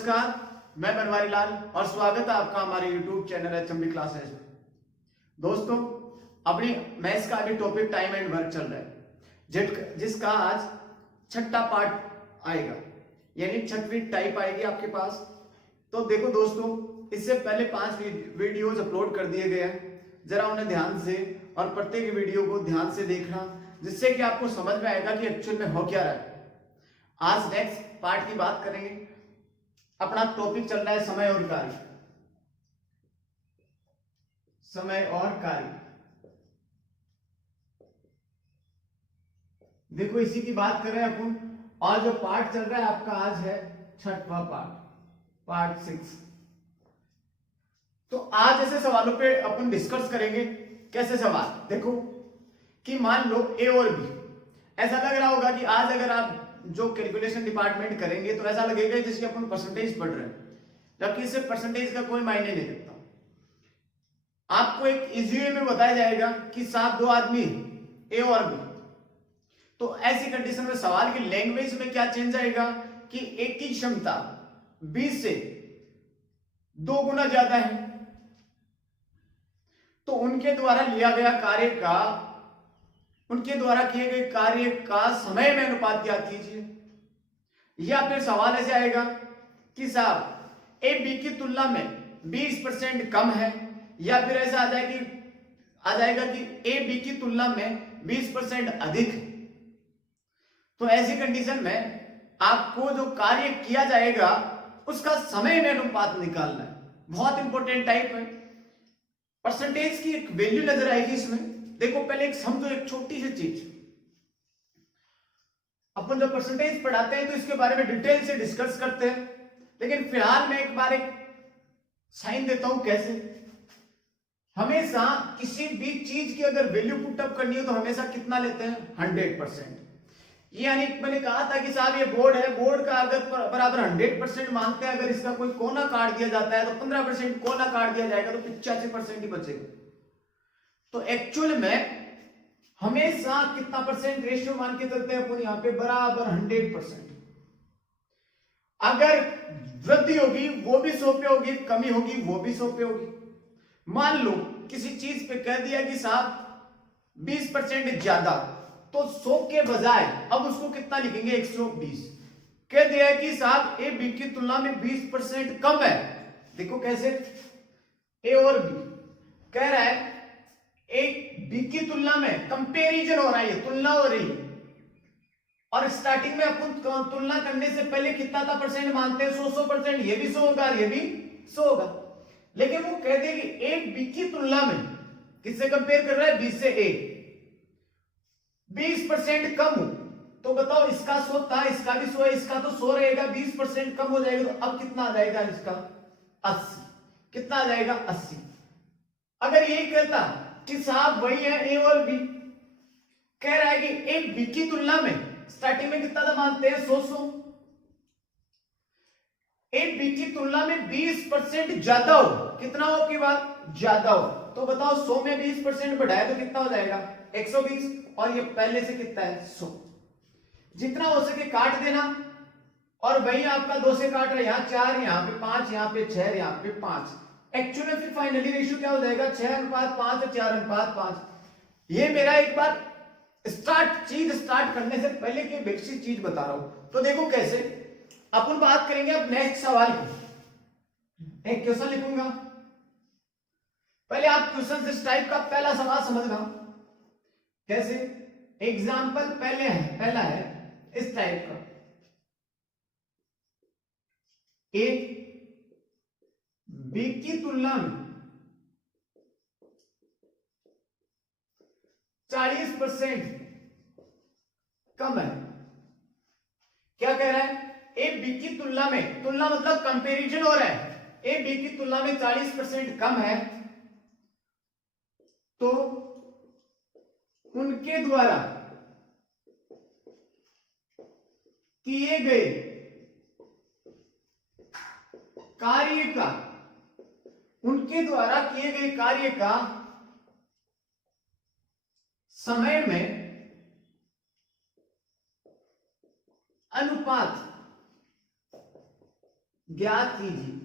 नमस्कार, मैं बनवारी लाल और स्वागत है आपका हमारे YouTube चैनल HMB क्लासेस में। दोस्तों, अपनी मैथ्स का अभी टॉपिक टाइम एंड वर्क चल रहा है, जिसका आज छठा पार्ट आएगा, यानी छठवीं टाइप आएगी आपके पास। तो देखो दोस्तों, इससे पहले 5 वीडियोज अपलोड कर दिए गए हैं, जरा उन्हें ध्यान से और प्रत्येक वीडियो को ध्यान से देखना, जिससे कि आपको समझ में आएगा कि एक्चुअल में हो क्या रहा है। आज नेक्स्ट पार्ट की बात करेंगे। अपना टॉपिक चल रहा है समय और कार्य। समय और कार्य, देखो इसी की बात कर रहे हैं अपन। और जो पार्ट चल रहा है आपका आज है छठवां पार्ट 6। तो आज ऐसे सवालों पे अपन डिस्कस करेंगे। कैसे सवाल? देखो कि मान लो ए और बी, ऐसा लग रहा होगा कि आज अगर आप जो कैलकुलेशन डिपार्टमेंट करेंगे तो ऐसा लगेगा जैसे अपन परसेंटेज पढ़ रहे हैं, जबकि इससे परसेंटेज का कोई मायने नहीं रखता। आपको एक इजी वे में बताया जाएगा कि साथ दो आदमी ए और बी, तो ऐसी कंडीशन में सवाल की लैंग्वेज में क्या चेंज आएगा कि ए की क्षमता बी से 2 गुना ज्यादा है, तो उनके द्वारा किए गए कार्य का समय में अनुपात ज्ञात कीजिए। या फिर सवाल ऐसे आएगा कि साहब ए बी की तुलना में 20% कम है, या फिर ऐसा आ जाएगा कि ए बी की तुलना में 20% अधिक है। तो ऐसी कंडीशन में आपको जो कार्य किया जाएगा उसका समय में अनुपात निकालना है। बहुत इंपॉर्टेंट टाइप है। परसेंटेज की एक वैल्यू नजर आएगी इसमें। देखो पहले एक समझो, एक छोटी सी चीज। अपन जब परसेंटेज पढ़ाते हैं तो इसके बारे में डिटेल से डिस्कस करते हैं, लेकिन फिलहाल मैं एक साइन देता हूं। कैसे? हमेशा किसी भी चीज की अगर वैल्यू पुट अप करनी हो तो हमेशा कितना लेते हैं? 100%। यानी मैंने कहा था कि साहब ये बोर्ड है, बोर्ड का अगर बराबर 100% मानते हैं, अगर इसका कोई कोना काट दिया जाता है तो 15% कोना काट दिया जाएगा, तो 85% ही बचेगा। तो एक्चुअल में हमेशा कितना परसेंट रेशियो मान के चलते हैं अपन? यहां पे बराबर 100%। अगर वृद्धि होगी वो भी 100 पे होगी, कमी होगी वो भी 100 पे होगी। मान लो किसी चीज पे कह दिया कि साहब 20% ज्यादा, तो 100 के बजाय अब उसको कितना लिखेंगे? 120। कह दिया है कि साहब ए बी की तुलना में 20% कम है। देखो कैसे? ए और बी कह रहा है ए बी की तुलना में, कंपैरिजन हो रहा है, तुलना हो रही है। और स्टार्टिंग में अपन तुलना करने से पहले कितना था परसेंट मानते हैं? 100%। ये भी 100 होगा, ये भी 100 होगा। लेकिन वो कहते हैं कि ए बी की तुलना में किससे कंपेयर कर रहा है? बी से ए 20% कम हो, तो बताओ इसका 100 था, इसका भी 100 है, इसका तो 100 रहेगा, 20% कम हो जाएगा, तो अब कितना आ जाएगा इसका? 80। कितना आ जाएगा? 80। अगर यही कहता कि साहब वही है ए और बी, कह रहा है कि ए बी की तुलना में स्टार्टिंग में कितना था मानते हैं? 100। ए बी की तुलना में 20% ज्यादा हो, कितना हो की बात? ज्यादा हो, तो बताओ 100 में 20% बढ़ाया तो कितना हो जाएगा? 120। और ये पहले से कितना है? 100। जितना हो सके काट देना, और वही आपका 2 से काट रहा है, यहां 4, यहां पे 5, यहां पे 6, यहां पे 5। एक्चुअली फिर फाइनली रेशियो क्या हो जाएगा? 6:5 और 4:5। ये मेरा एक बार चीज स्टार्ट करने से पहले की बेसिक चीज बता रहा हूं। तो देखो कैसे अपन बात करेंगे अब नेक्स्ट सवाल की। एक क्वेश्चन लिखूंगा, पहले आप क्वेश्चन इस टाइप का पहला सवाल समझना। कैसे? एग्जाम्पल पहला है इस टाइप का। ए बी की तुलना में 40% कम है। क्या कह रहा है? ए बी की तुलना में, तुलना मतलब कंपैरिजन हो रहा है, ए बी की तुलना में 40% कम है, तो उनके द्वारा किए गए कार्य का समय में अनुपात ज्ञात कीजिए।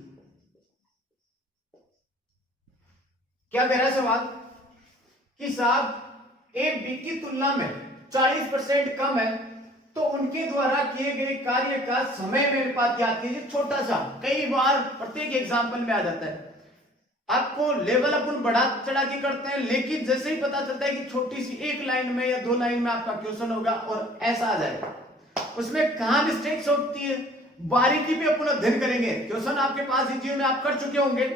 क्या कह रहा है सवाल कि साहब ए बी की तुलना में 40% कम है, तो उनके द्वारा किए गए कार्य का समय में अनुपात ज्ञात कीजिए। छोटा सा, कई बार प्रत्येक एग्जाम्पल में आ जाता है। आपको लेवल अपन बढ़ा चढ़ा के करते हैं, लेकिन जैसे ही पता चलता है कि छोटी सी एक लाइन में या 2 लाइन में आपका क्वेश्चन होगा और ऐसा आ जाएगा, उसमें कहां मिस्टेक्स होती है बारीकी पे अपन अध्ययन करेंगे। क्वेश्चन आपके पास जीओ में आप कर चुके होंगे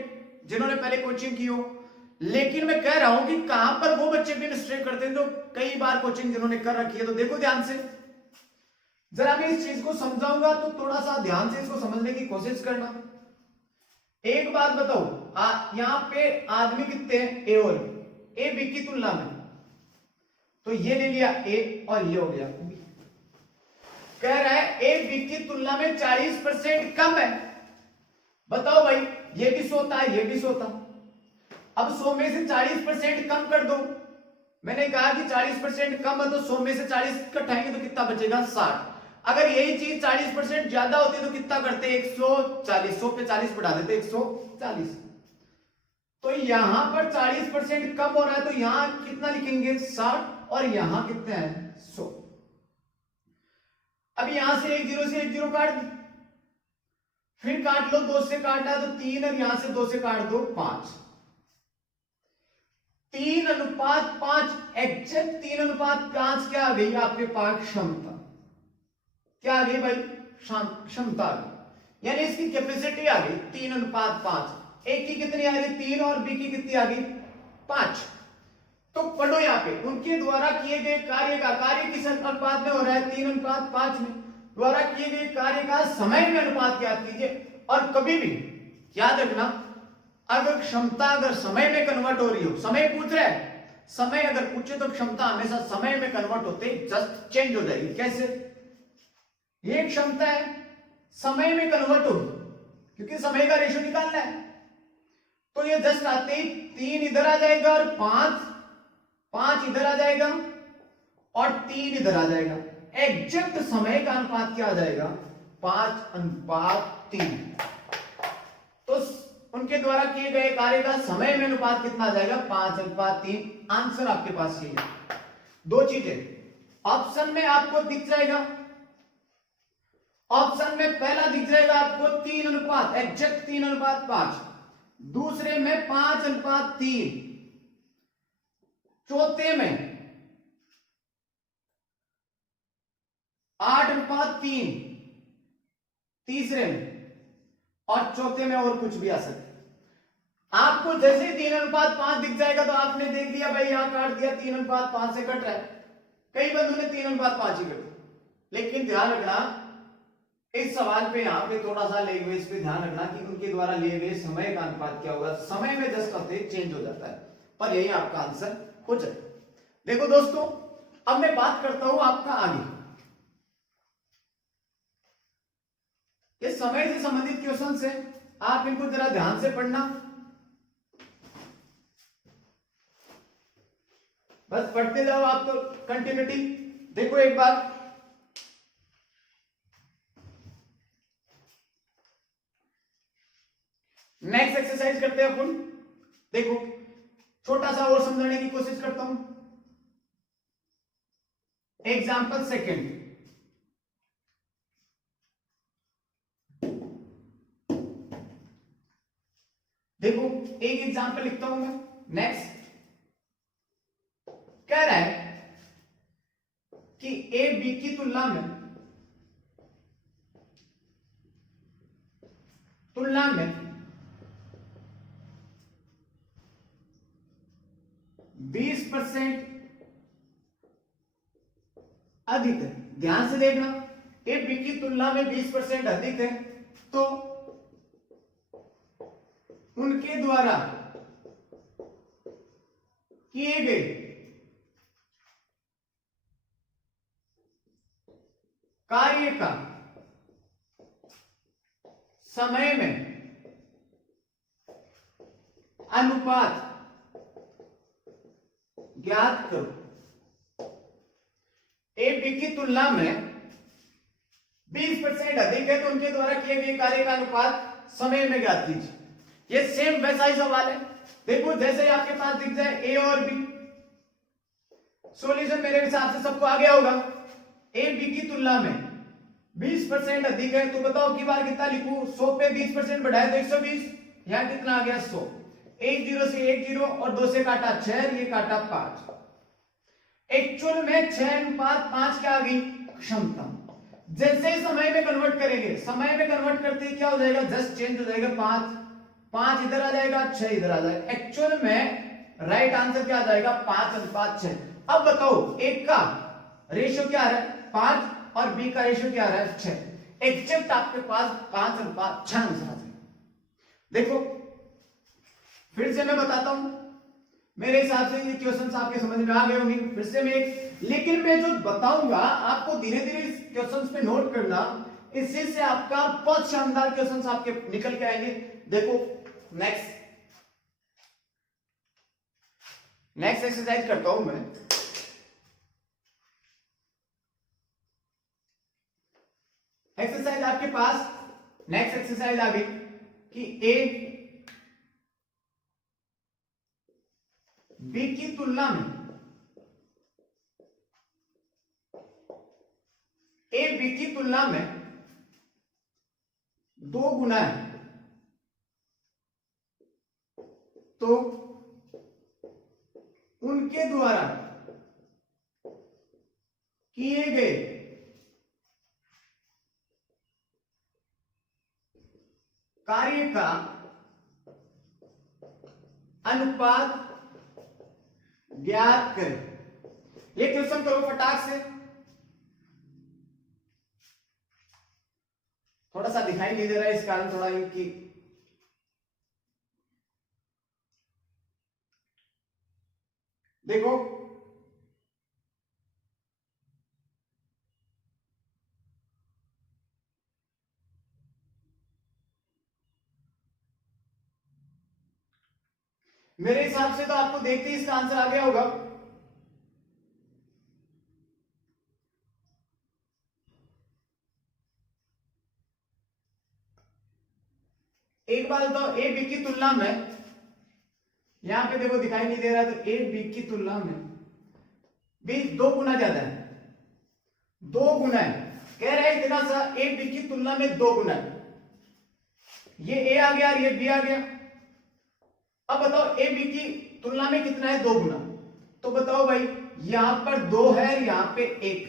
जिन्होंने पहले कोचिंग की हो, लेकिन मैं कह रहा हूं कि कहां पर वो बच्चे भी मिस्टेक करते हैं जो कई बार कोचिंग जिन्होंने कर रखी है। तो देखो ध्यान से, जरा मैं इस चीज को समझाऊंगा तो थोड़ा सा ध्यान से इसको समझने की कोशिश करना। एक बात बताओ, यहां पे आदमी कितने हैं, ए और बी, ए बी की तुलना में, तो ये ले लिया ए और ये हो गया बी। कह रहा है ए बी की तुलना में 40% कम है। बताओ भाई, ये भी 100 था, ये भी 100 था। अब 100 में से 40% कम कर दो। मैंने कहा कि 40% कम है तो 100 में से 40 घटाएंगे तो कितना बचेगा, 60। अगर यही चीज 40% ज्यादा होती तो कितना करते, 140। 100 पे 40 बढ़ा देते 140। तो यहां पर 40% कम हो रहा है, तो यहां कितना लिखेंगे, 60, और यहां कितने हैं, 100। अब यहां से 1 0 काट दो, फिर काट लो, 2 से काटना है तो 3, और यहां से 2 से काट दो 5। 3:5, एग्जैक्ट 3:5 क्या आ गई आपके पास, क्षमता। क्या आ गई भाई, क्षमता आ गई, यानी इसकी कैपेसिटी आ गई 3:5। ए की कितनी आ गई, 3, और बी की कितनी आ गई, 5। तो पढ़ो यहां पे, उनके द्वारा किए गए कार्य किस अनुपात में हो रहा है, 3:5 में। द्वारा किए गए कार्य का समय में अनुपात ज्ञात कीजिए। और कभी भी याद रखना, अगर क्षमता अगर समय में कन्वर्ट हो रही हो, समय पूछ रहा है, समय अगर पूछे तो क्षमता हमेशा समय में कन्वर्ट होते जस्ट चेंज हो जाएगी। कैसे, ये क्षमता है, समय में कन्वर्ट होगी, क्योंकि समय का रेशो निकालना है, तो ये जस्ट आते ही 3 इधर आ जाएगा और 5 इधर आ जाएगा और 3 इधर आ जाएगा। एग्जैक्ट समय का अनुपात क्या आ जाएगा, 5:3। तो उनके द्वारा किए गए कार्य का समय में अनुपात कितना आ जाएगा, 5:3। आंसर आपके पास ये है। 2 चीजें ऑप्शन में आपको दिख जाएगा, ऑप्शन में पहला दिख जाएगा आपको 3 अनुपात, एग्जैक्ट 3:5। दूसरे में 5:3। चौथे में 8:3। तीसरे में, और चौथे में और कुछ भी आ सकता है। आपको जैसे ही 3:5 दिख जाएगा तो आपने देख दिया भाई, यहां काट दिया, 3:5 से कट रहा है। कई बंधु ने 3:5 ही कर दिया, लेकिन ध्यान रखना इस सवाल पे यहां पे थोड़ा सा लैंग्वेज पे ध्यान रखना कि उनके द्वारा लिए गए समय का अनुपात क्या होगा। समय में जस्ट होते चेंज हो जाता है, पर यही आपका आंसर हो जाए। देखो दोस्तों, अब मैं बात करता हूं आपका आगे, ये समय से संबंधित क्वेश्चन है, आप इनको जरा ध्यान से पढ़ना। बस पढ़ते जाओ आप, तो कंटिन्यूटी देखो एक बार। नेक्स्ट एक्सरसाइज करते हैं अपन। देखो छोटा सा और समझाने की कोशिश करता हूं। एग्जाम्पल सेकेंड, देखो एक एग्जाम्पल लिखता हूं मैं। नेक्स्ट कह रहा है कि ए बी की तुलना में 20% अधिक है। ध्यान से देखना, ए बी की तुलना में 20% अधिक है, तो उनके द्वारा किए गए कार्य का समय में अनुपात ज्ञात करो। ए बी की तुलना में 20% अधिक है तो उनके द्वारा किए गए कार्य का अनुपात समय में ज्ञात कीजिए। ये सेम वैसा ही सवाल है। देखो जैसे ही आपके पास दिख जाए ए और बी, सॉल्यूशन मेरे हिसाब से सबको आ गया होगा। ए बी की तुलना में 20% अधिक है तो बताओ की बार कितना लिखूं? 100 पे 20% बढ़ाए तो 120, यहां कितना आ गया? 100। एक जीरो से एक जीरो और 2 से काटा 6, ये काटा 5। एक्चुअल में 6:5 क्या आ गई? क्षमता। जैसे ही समय में कन्वर्ट करेंगे, समय में कन्वर्ट करते ही क्या हो जाएगा? जस्ट चेंज हो जाएगा। 5 इधर आ जाएगा, 6 इधर आ जाएगा। एक्चुअल में राइट आंसर क्या आ जाएगा? 5:6। अब बताओ एक का रेशियो क्या है? 5 और बी का रेशियो क्या है? 6। एग्जैक्ट आपके पास 5:6 आंसर आ जाएगा। देखो फिर से मैं बताता हूं, मेरे हिसाब से ये क्वेश्चंस आपके समझ में आ गए होंगे। फिर से मैं लेकिन मैं जो बताऊंगा आपको धीरे धीरे इस क्वेश्चंस पे नोट करना, इससे से आपका बहुत शानदार क्वेश्चंस आपके निकल के आएंगे। देखो नेक्स्ट एक्सरसाइज करता हूं मैं। एक्सरसाइज आपके पास नेक्स्ट एक्सरसाइज आ गई कि ए बी की तुलना में दो गुना है तो उनके द्वारा किए गए कार्य का अनुपात ज्ञात करें। ये क्वेश्चन करो फटाक से। थोड़ा सा दिखाई नहीं दे रहा है इस कारण थोड़ा इनकी देखो मेरे हिसाब से तो आपको देखते ही इसका आंसर आ गया होगा। एक बात तो ए बी की तुलना में, यहां पे देखो दिखाई नहीं दे रहा, तो ए बी की तुलना में बी 2 गुना ज्यादा है। 2 गुना है, कह रहा है इतना सा ए बी की तुलना में 2 गुना है। ये ए आ गया और ये बी आ गया। अब बताओ ए बी की तुलना में कितना है? 2 गुना। तो बताओ भाई यहां पर 2 है, यहां पे 1।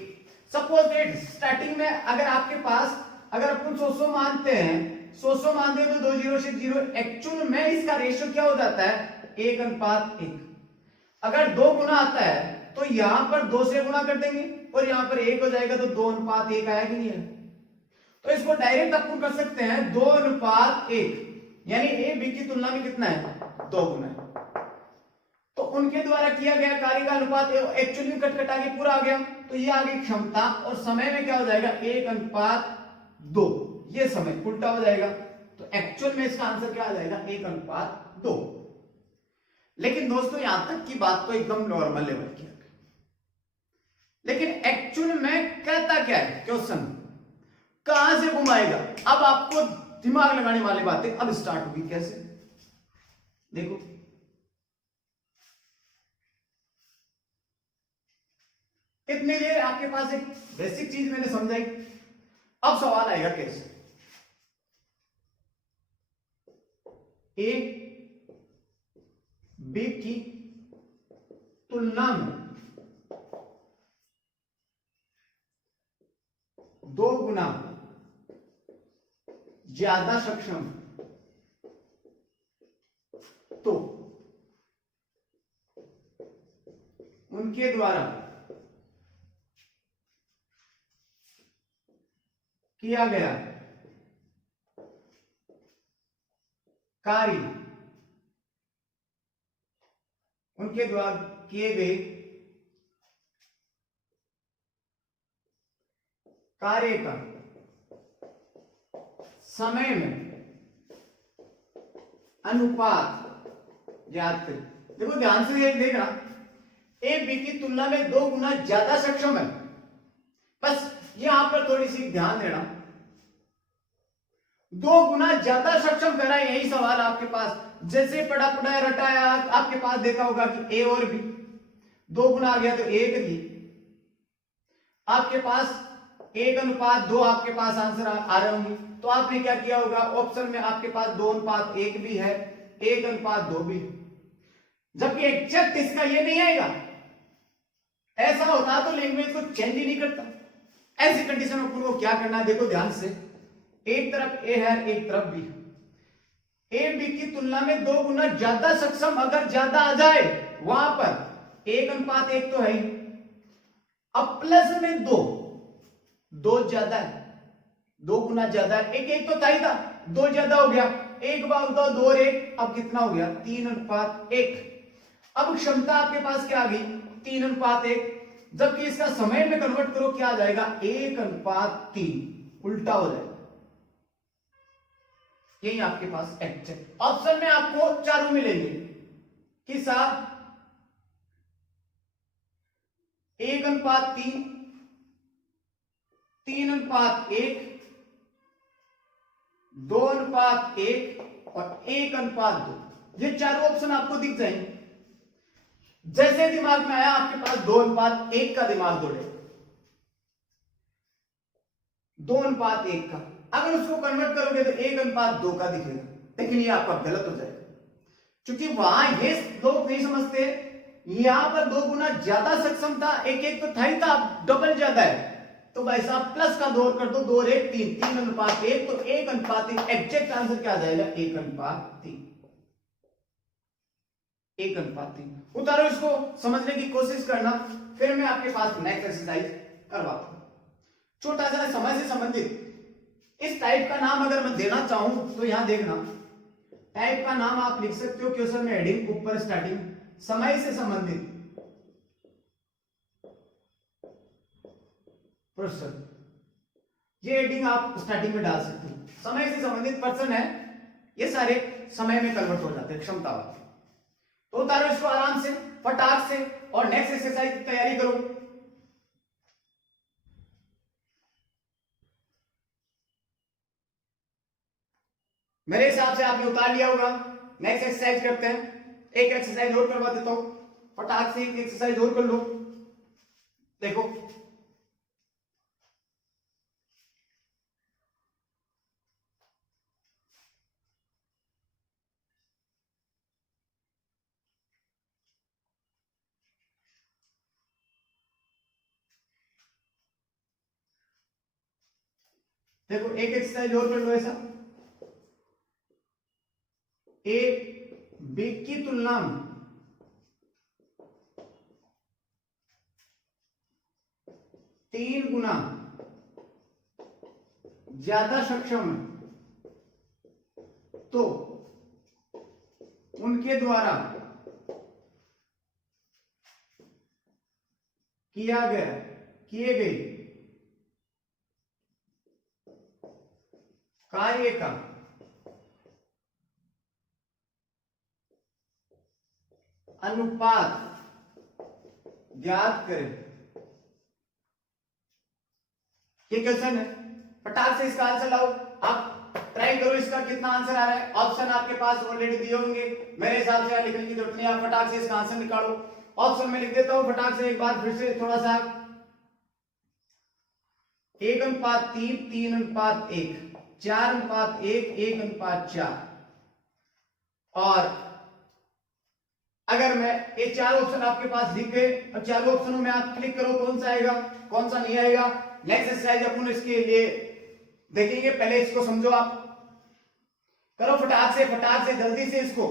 सपोज दैट स्टार्टिंग में अगर आपके पास अगर अपन 100 मानते हैं, 100 मानते हैं तो 2 0 से 0। एक्चुअल में इसका रेशियो क्या हो जाता है? 1:1। अगर 2 गुना आता है तो यहां पर 2 से गुना कर देंगे और यहां पर 1 हो जाएगा, तो 2:1 आया कि नहीं है? तो इसको डायरेक्ट अपन कर सकते हैं 2:1, यानी ए बी की तुलना में कितना है? 2 गुना है। तो उनके द्वारा किया गया कार्य का अनुपात एक्चुअली कटकटा के पूरा आ गया, तो ये आ गई क्षमता और समय में क्या हो जाएगा? 1:2। ये समय उल्टा हो जाएगा, तो एक्चुअल में इसका आंसर क्या आ जाएगा? 1:2। लेकिन दोस्तों यहां तक की बात तो एकदम नॉर्मल लेवल की है, लेकिन एक्चुअल में कहता क्या है क्वेश्चन? कहां से घुमाएगा? अब आपको दिमाग लगाने वाली बातें अब स्टार्ट होगी। कैसे? देखो इतनी देर आपके पास एक बेसिक चीज मैंने समझाई, अब सवाल आएगा कैसे? ए बी की तुलना में 2 गुना ज्यादा सक्षम तो उनके द्वारा किया गया कार्य, उनके द्वारा किए गए कार्य का समय में अनुपात याद करें। देखो ध्यान से देखना, ए बी की तुलना में 2 गुना ज्यादा सक्षम है, बस यहां पर थोड़ी सी ध्यान देना, 2 गुना ज्यादा सक्षम करा है, यही सवाल आपके पास जैसे पढ़ा पढ़ाया रटाया आपके पास देखा होगा कि ए और बी 2 गुना आ गया तो 1 दी आपके पास 1:2 आपके पास आंसर आ रहे होंगे। तो आपने क्या किया होगा, ऑप्शन में आपके पास 2:1 भी है, 1:2 भी है, जबकि एग्जैक्ट इसका ये नहीं आएगा। ऐसा होता तो लैंग्वेज को चेंज ही नहीं करता। ऐसी कंडीशन में अपन को क्या करना है, देखो ध्यान से, एक तरफ ए है एक तरफ बी, ए बी की तुलना में 2 गुना ज्यादा सक्षम अगर ज्यादा आ जाए वहां पर 1:1 तो है ही, अब प्लस में 2 ज्यादा है, 2 गुना ज्यादा है, एक तो था ही था, 2 ज्यादा हो गया, 1/2 और 1 अब कितना हो गया 3:1। अब क्षमता आपके पास क्या आ गई 3:1, जबकि इसका समय में कन्वर्ट करो क्या आ जाएगा 1:3, उल्टा हो जाएगा। यही आपके पास एग्जैक्ट ऑप्शन में आपको चारों मिलेंगे कि साहब 1:3, 3:1, 2:1 और 1:2, ये चारों ऑप्शन आपको दिख जाएंगे। जैसे दिमाग में आया आपके पास 2:1 का दिमाग दौड़े, 2:1 का, अगर उसको कन्वर्ट करोगे तो 1:2 का दिखेगा, लेकिन ये आपका गलत हो जाएगा, क्योंकि वहां ये लोग नहीं समझते, यहां पर 2 गुना ज्यादा सक्षम था, एक तो था ही था, डबल ज्यादा है, तो भाई साहब प्लस का 2 कर दो, 2 और 1 3, 3:1 तो 1:3, एग्जैक्ट आंसर क्या आ जाएगा 1:3, 1:3। उतारो इसको, समझने की कोशिश करना, फिर मैं आपके पास नेक्स्ट एक्सरसाइज करवाता हूं। छोटा सा समय से संबंधित इस टाइप का नाम अगर मैं देना चाहूं तो यहां देखना, टाइप का नाम आप लिख सकते हो क्वेश्चन में हेडिंग ऊपर स्टार्टिंग, समय से संबंधित प्रश्न, ये हेडिंग आप स्टार्टिंग में डाल सकते हो। समय से संबंधित प्रश्न है, ये सारे समय में कन्वर्ट हो जाते हैं क्षमता वाले। तो उतारो इसको आराम से फटाक से और नेक्स्ट एक्सरसाइज की तैयारी करो। मेरे हिसाब से आपने उतार लिया होगा। नेक्स्ट एक्सरसाइज करते हैं, एक एक्सरसाइज और करवा देता हूं, फटाक से एक एक्सरसाइज और कर लो। देखो देखो एक एक्सरसाइज और कर लो ऐसा, ए बी की तुलना में 3 गुना ज्यादा सक्षम है, तो उनके द्वारा किए गए कार्य का अनुपात ज्ञात करें। ये क्वेश्चन है, फटाक से इसका आंसर लाओ, आप ट्राई करो इसका कितना आंसर आ रहा है। ऑप्शन आपके पास ऑलरेडी दिए होंगे, मेरे हिसाब से लिखने की जरूरत नहीं, आप फटाक से इसका आंसर निकालो। ऑप्शन में लिख देता हूं फटाक से एक बार फिर से थोड़ा सा, 1:3, 3:1, 4:1, 1:4, और अगर मैं ये 4 ऑप्शन आपके पास दिख गए और चारों ऑप्शनों में आप क्लिक करो, कौन सा आएगा कौन सा नहीं आएगा। नेक्स्ट एक्सरसाइज अपन इसके लिए देखेंगे, पहले इसको समझो, आप करो फटाक से जल्दी से इसको।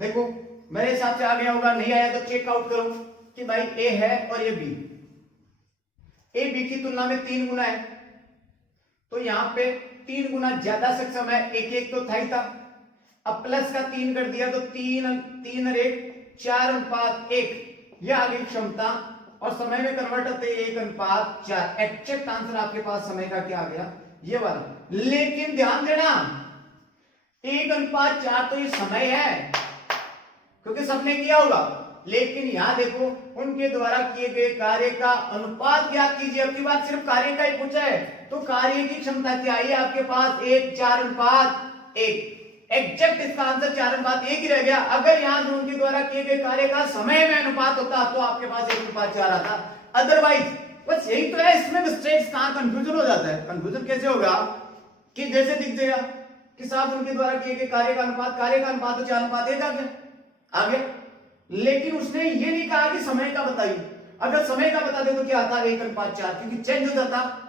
देखो मेरे हिसाब से आ गया होगा, नहीं आया तो चेक आउट करो कि भाई ए है और ये बी, ए बी की तुलना में 3 गुना है, तो यहां पे 3 गुना ज्यादा सक्षम है, एक तो था ही था, अब प्लस का 3 कर दिया तो 3 और 1 4:1 यह आ गई क्षमता, और समय में कन्वर्ट होते 1:4। एग्जैक्ट आंसर आपके पास समय का क्या आ गया, ये वाला। लेकिन ध्यान देना 1:4 तो ये समय है क्योंकि सबने किया होगा, लेकिन यहां देखो उनके द्वारा किए गए कार्य का अनुपात ज्ञात कीजिए। अब की बात सिर्फ कार्य का ही पूछा है, तो कार्य की क्षमता क्या है आपके पास 1:4:1। एग्जैक्ट इसका आंसर 4:1 ही रह गया। अगर यहां उनके द्वारा किए गए कार्य का समय में अनुपात होता तो आपके पास 1:4 आता। अदरवाइज बस यही तो है, इसमें मिस्टेक्स कहां कंफ्यूजन हो जाता है। कंफ्यूजन कैसे होगा कि जैसे दिख जाएगा कि साहब उनके द्वारा किए गए कार्य का अनुपात तो 4:1 आ गया, लेकिन उसने ये नहीं कहा कि समय का बताइए। अगर समय का बता दे तो क्या आता 1:4, क्योंकि चेंज हो जाता।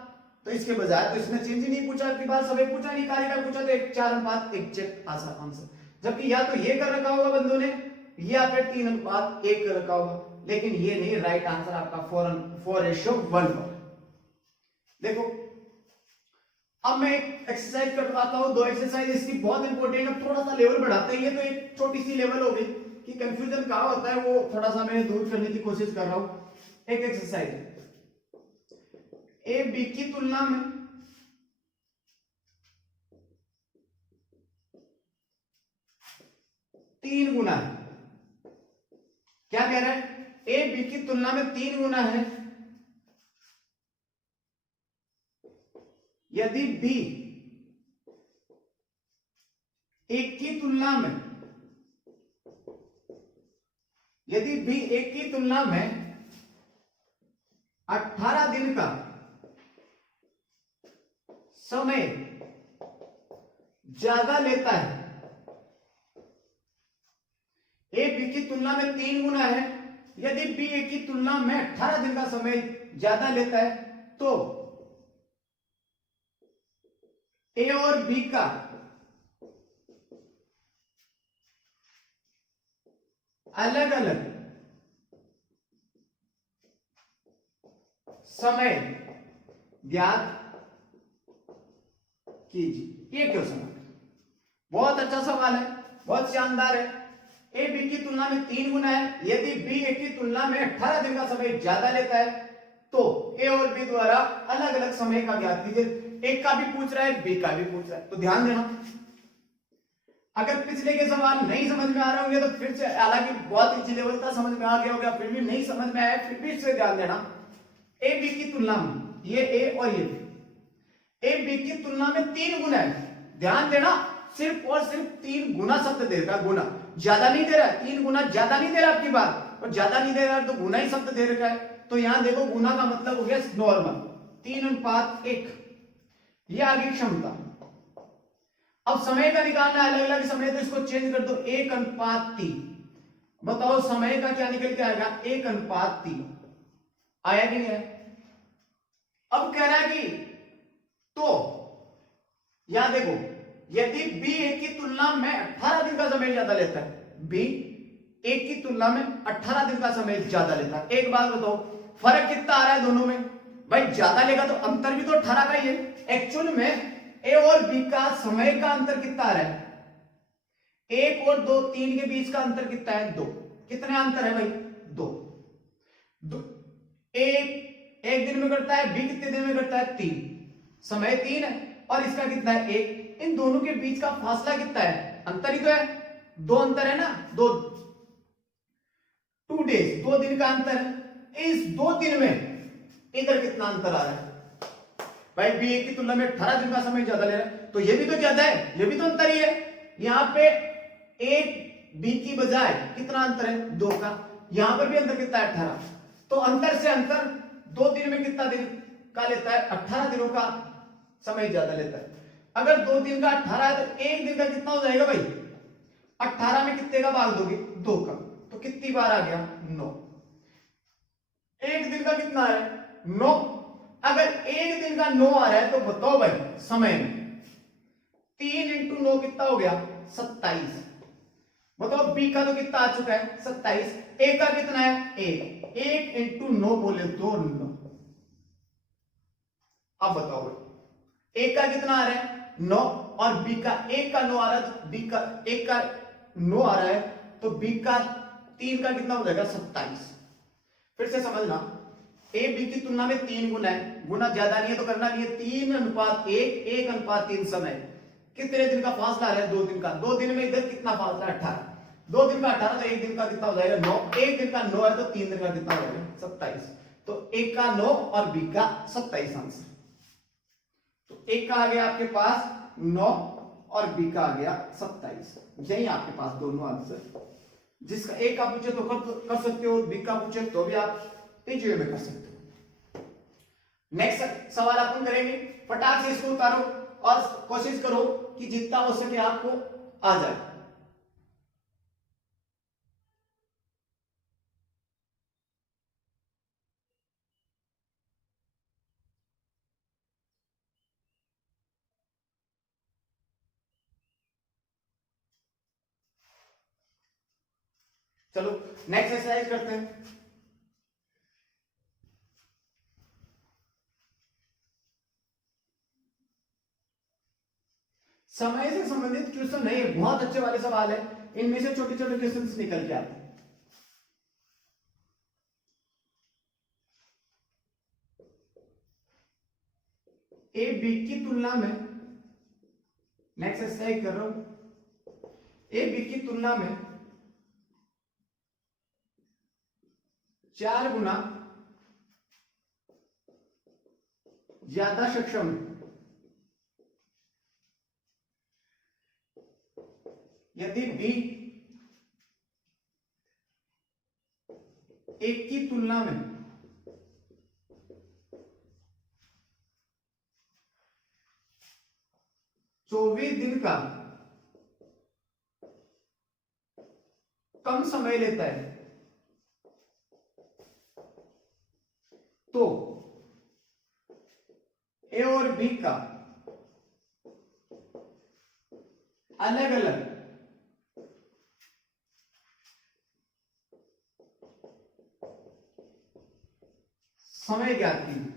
तो इसके बजाय तो इसने चेंज ही नहीं पूछा, की बार समय पूछा नहीं, कार्य का पूछा, तो 4:1 चेक आंसर। जबकि या तो ये कर रखा होगा बंदों ने, या फिर 3:1 कर रखा होगा, लेकिन ये नहीं। राइट आंसर आपका 4:1। देखो अब मैं एक एक्सरसाइज करवाता हूं, 2 एक्सरसाइज इसकी बहुत इंपॉर्टेंट है। थोड़ा सा लेवल बढ़ाते हैं, ये तो एक छोटी सी लेवल हो गई कि कंफ्यूजन कहां होता है, वो थोड़ा सा मैं दूर करने की कोशिश कर रहा हूं। एक एक्सरसाइज ए बी की तुलना में तीन गुना है। क्या कह रहा है, ए बी की तुलना में 3 गुना है यदि बी एक की तुलना में, यदि बी एक की तुलना में 18 दिन का समय ज्यादा लेता है। ए बी की तुलना में 3 गुना है, यदि बी ए की तुलना में 18 दिन का समय ज्यादा लेता है, तो ए और बी का अलग अलग समय ज्ञात कीजिए। ये क्वेश्चन बहुत अच्छा सवाल है, बहुत शानदार है। ए बी की तुलना में 3 गुना है, यदि बी ए की तुलना में 18 दिन का समय ज्यादा लेता है, तो ए और बी द्वारा अलग अलग समय का ज्ञात कीजिए। एक का भी पूछ रहा है, बी का भी पूछ रहा है, तो ध्यान देना। अगर पिछले के सवाल नहीं समझ में आ रहे होंगे तो फिर से, हालांकि बहुत ईजी लेवल का समझ में आ गया होगा, फिर भी नहीं समझ में आया, फिर भी इससे ध्यान देना। ए बी की तुलना में, ये ए और ये बी, ए बी की तुलना में 3 गुना है। ध्यान देना, सिर्फ और सिर्फ 3 गुना शब्द दे रखा, गुना, ज्यादा नहीं दे रहा है। 3 गुना ज्यादा नहीं दे रहा आपकी बात, और ज्यादा नहीं दे रहा तो गुना ही शब्द दे रखा है। तो यहां देखो गुना का मतलब हो गया नॉर्मल, 3:1। ये आ गई क्षमता। अब समय का निकालना है, अलग अलग समय, तो इसको चेंज कर दो 1:3। बताओ समय का क्या निकल के आएगा, 1:3 आया कि नहीं आया। अब कह रहा है कि तो यहां देखो, यदि बी ए की तुलना में 18 दिन का समय ज्यादा लेता है, बी ए की तुलना में 18 दिन का समय ज्यादा लेता है। एक बात बताओ, फर्क कितना आ रहा है दोनों में, भाई ज्यादा लेगा तो अंतर भी तो 18 का ही है। एक्चुअल में ए और बी का समय का अंतर कितना आ रहा है, 1 और 2, 3 के बीच का अंतर कितना है, 2। कितना अंतर है भाई, 2। एक दिन में कटता है, बी कितने दिन में कटता है, 3। समय 3 है और इसका कितना है, 1। इन दोनों के बीच का फासला कितना है, अंतर ही तो है, 2 अंतर है ना, 2 डेज, 2 दिन का अंतर है। इस 2 दिन में इधर कितना अंतर आ रहा है भाई, बी ए की तुलना में 18 दिन का समय ज्यादा ले रहा है, तो ये भी तो ज्यादा है, ये भी तो अंतर ही है। यहां पे एक बी की बजाय कितना अंतर है, 2 का, यहां पर भी अंतर कितना है, 18। तो अंतर से अंतर 2 दिन में कितना दिन का लेता है, 18 दिनों का समय ज्यादा लेता है। अगर 2 दिन का 18 है तो 1 दिन का कितना हो जाएगा भाई, 18 में कितने का भाग दोगे, 2 का, तो कितनी बार आ गया, 9। 1 दिन का कितना है, 9। अगर 1 दिन का 9 आ रहा है तो बताओ भाई समय में 3 × 9 कितना हो गया, 27। बताओ बी का तो कितना आ चुका है, 27। ए का कितना है, 1। 1 × 9 बोले तो 9। अब बताओ भाई ए का कितना आ रहा है, 9, और बी का 1 का 9 आ रहा है, तो बी का 1 का 9 आ रहा है, तो बी का 3 का कितना हो जाएगा 27। फिर से समझना, ए बी की तुलना में 3 गुना है, गुना ज्यादा नहीं है तो करना नहीं है, 3:1, 1:3 समय। कितने दिन का फासला है? 2 दिन का। 2 दिन में इधर कितना फासला है? 18। 2 दिन का 18 तो 1 दिन का कितना हो जाएगा 9। 1 दिन का 9 है तो 3 दिन का कितना हो जाएगा 27। तो A का 9 और B का 27 आंसर। तो A का आ गया आपके पास 9 और B का आ गया 27। यही आपके पास दोनों आंसर। जिसका A का पूछे तो कर सकते हो, B का पूछे तो भी आप इजी वे में कर सकते हो। नेक्स्ट सवाल अपन करेंगे, फटाक से इसको उतारो और कोशिश करो कि जितना हो सके आपको आ जाए। चलो नेक्स्ट एक्सरसाइज करते हैं। समय से संबंधित क्वेश्चन नहीं है, बहुत अच्छे वाले सवाल है, इनमें से छोटे छोटे क्वेश्चंस निकल के आते हैं। ए बी की तुलना में, नेक्स्ट एक्सरसाइज कर रहा हूं, ए बी की तुलना में 4 गुना ज्यादा सक्षम है यदि बी एक की तुलना में 24 दिन का कम समय लेता है, तो ए और बी का अलग अलग समय ज्ञात कीजिए।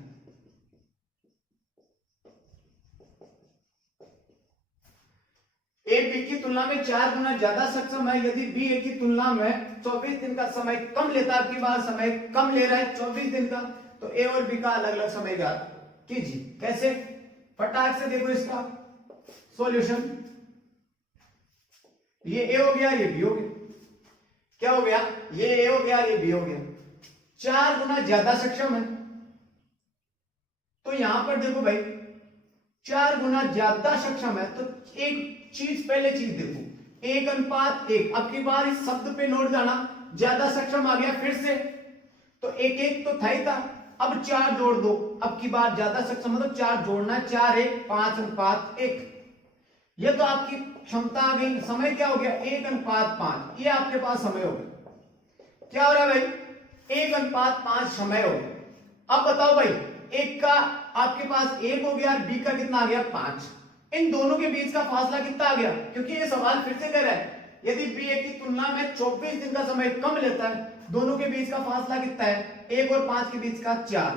ए बी की तुलना में 4 गुना ज्यादा सक्षम है यदि बी ए की तुलना में 24 दिन का समय कम लेता है। आपकी बात समय कम ले रहा है 24 दिन का, तो ए और बी का अलग अलग समय ज्ञात कीजिए। कैसे? फटाक से देखो इसका सॉल्यूशन। ये ए हो गया, ये बी हो गया। क्या हो गया? ये ए हो गया, ये बी हो गया। 4 गुना ज्यादा सक्षम है, तो यहां पर देखो भाई 4 गुना ज्यादा सक्षम है, तो एक चीज पहले चीज देखो, 1:1। अब की बार इस शब्द पे नोट जाना, ज्यादा सक्षम आ गया फिर से, तो एक एक तो था ही था, अब 4 जोड़ दो। अब की बार ज्यादा सक्षम मतलब 4 जोड़ना, 4 1 5:1। ये तो आपकी क्षमता आ गई। समय क्या हो गया? 1:5। ये आपके पास समय हो गया। क्या हो रहा है भाई? 1:5 समय हो गया। अब बताओ भाई, एक का आपके पास 1 हो गया, बी का कितना आ गया 5। इन दोनों के बीच का फासला कितना आ गया? क्योंकि ये सवाल फिर से कह रहा है यदि बी ए की तुलना में 24 दिन का समय कम लेता है, दोनों के बीच का फासला कितना है? 1 और 5 के बीच का 4।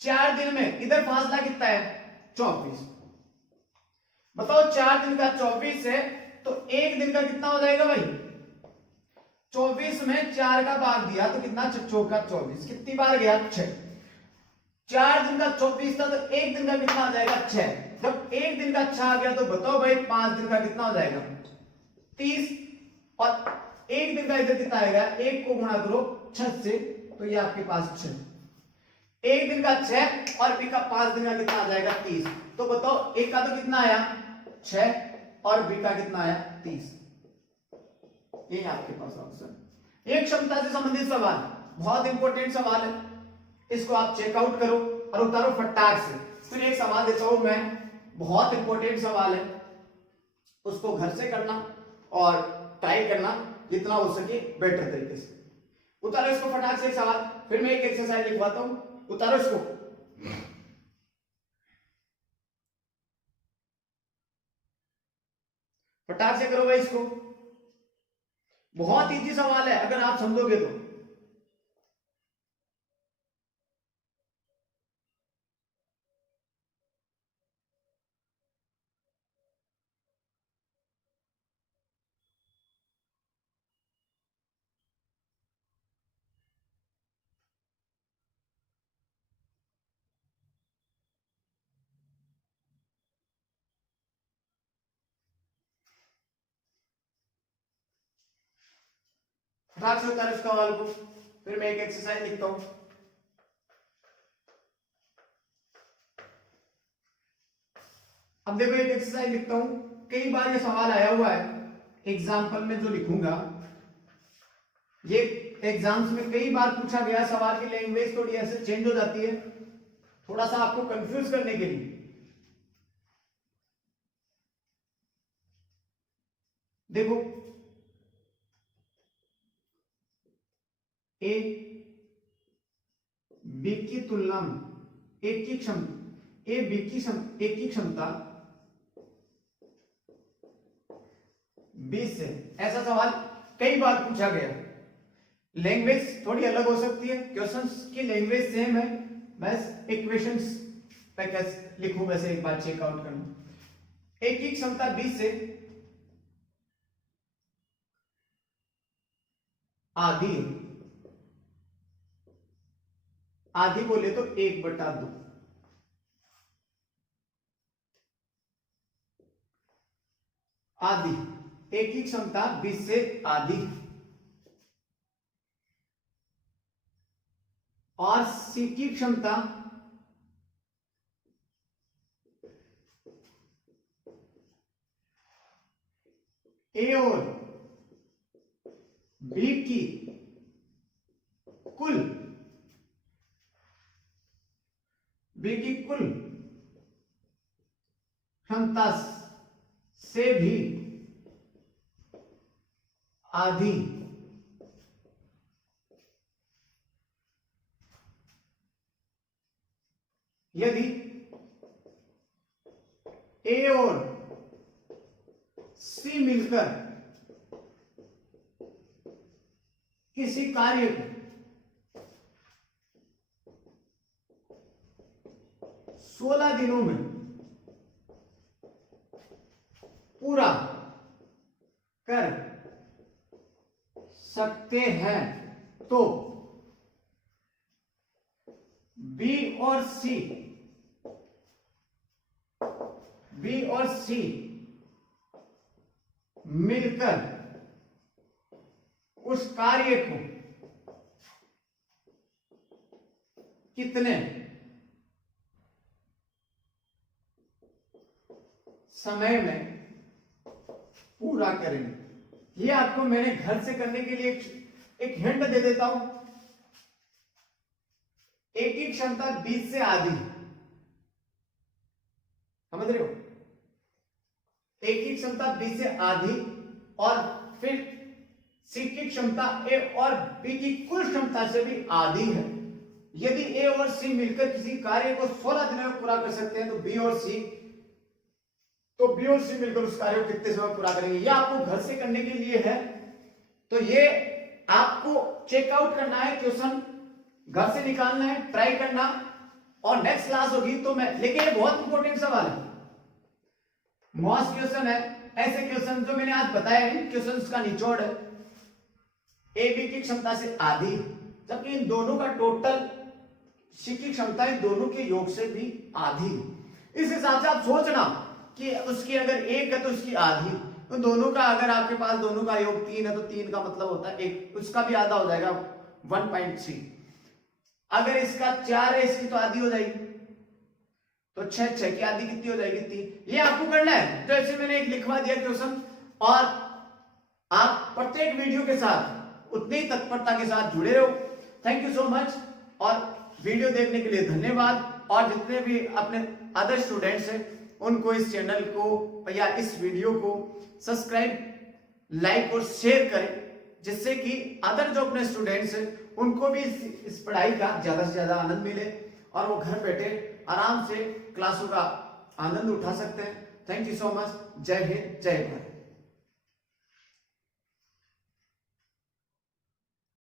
4 दिन में इधर फासला कितना है? 24। बताओ 4 दिन का 24 है तो 1 दिन का कितना हो जाएगा भाई? 24 में 4 का भाग दिया तो कितना? 4 24। कितनी बार गया? 6। 4 दिन का 24 था तो 1 दिन का कितना आ जाएगा? 6। जब 1 दिन का 6 आ गया तो बताओ भाई 5 दिन का कितना हो जाएगा? 30। और 1 दिन का इधर कितना आएगा? 1 को गुणा करो 6 से, तो ये आपके पास 6। 1 दिन का 6 और बी का 5 दिन का कितना आ जाएगा? 30। तो बताओ एक का तो कितना आया? 6 और बी का कितना आया? 30। ये आपके पास आंसर। एक क्षमता से संबंधित सवाल, बहुत इंपॉर्टेंट सवाल है, इसको आप चेकआउट करो और उतारो फटाक से। फिर एक सवाल देता हूं मैं, बहुत इंपॉर्टेंट सवाल है, उसको घर से करना और ट्राई करना जितना हो सके बेटर तरीके से। उतारो इसको फटाक से सवाल, फिर मैं एक एक्सरसाइज लिखवाता हूं, उतारो इसको। फटाक से करो भाई इसको, बहुत इजी सवाल है अगर आप समझोगे तो। राख से उतारो इस सवाल को। फिर मैं एक एक्सरसाइज लिखता हूं। अब देखो एक एक्सरसाइज लिखता हूं। कई बार ये सवाल आया हुआ है एग्जाम्पल में जो लिखूंगा, ये एग्जाम्स में कई बार पूछा गया सवाल की लैंग्वेज थोड़ी ऐसे चेंज हो जाती है, थोड़ा सा आपको कंफ्यूज करने के लिए। देखो ए बी की तुलना में एक की क्षमता ए बी की एक की क्षमता 20 से, ऐसा सवाल कई बार पूछा गया। लैंग्वेज थोड़ी अलग हो सकती है, क्वेश्चंस की लैंग्वेज सेम है, बस इक्वेशंस पे कैसे लिखूं वैसे एक बार चेकआउट करना। एक की क्षमता 20 से आधी, आधी बोले तो 1/2, आधी, एक की क्षमता 20 से आधी, और सी की क्षमता ए और बी की कुल क्षमता से भी आधी। यदि ए और सी मिलकर किसी कार्य को 16 दिनों में पूरा कर सकते हैं तो बी और सी मिलकर उस कार्य को कितने समय में पूरा करेंगे। ये आपको मैंने घर से करने के लिए एक हिंट दे देता हूं। एक की क्षमता 20 से आधी, समझ रहे हो? एक की क्षमता 20 से आधी, और फिर सी की क्षमता ए और बी की कुल क्षमता से भी आधी है। यदि ए और सी मिलकर किसी कार्य को 16 दिनों में पूरा कर सकते हैं तो बी और सी मिलकर उस कार्य को कितने समय पूरा करेंगे। ये आपको घर से करने के लिए है, तो ये आपको चेकआउट करना है, क्वेश्चन घर से निकालना है, ट्राई करना, और नेक्स्ट क्लास होगी तो मैं, लेकिन ये बहुत इंपॉर्टेंट सवाल है, मॉस्ट क्वेश्चन है। ऐसे क्वेश्चन जो मैंने आज बताया है, क्वेश्चंस का निचोड़ है। ए बी की क्षमता से आधी, जबकि इन दोनों का टोटल सी की क्षमता इन दोनों के योग से भी आधी। इस हिसाब से आप सोचना कि उसकी अगर एक है तो उसकी आधी, तो दोनों का अगर आपके पास दोनों का योग 3 है तो 3 का मतलब होता है एक, उसका भी आधा हो जाएगा 1.3। अगर इसका 4 है, इसकी तो आधी हो जाएगी, तो 6 की आधी कितनी हो जाएगी? 3। ये आपको करना है, तो ऐसे मैंने एक लिखवा दिया क्वेश्चन, और आप प्रत्येक वीडियो के साथ उतनी तत्परता के साथ जुड़े रहो। थैंक यू सो मच, और वीडियो देखने के लिए धन्यवाद। और जितने भी अपने अदर स्टूडेंट्स हैं उनको इस चैनल को या इस वीडियो को सब्सक्राइब, लाइक और शेयर करें, जिससे कि अदर जो अपने स्टूडेंट्स हैं उनको भी इस पढ़ाई का ज्यादा से ज्यादा आनंद मिले, और वो घर बैठे आराम से क्लासों का आनंद उठा सकते हैं। Thank you so much. जय हिंद, जय भारत।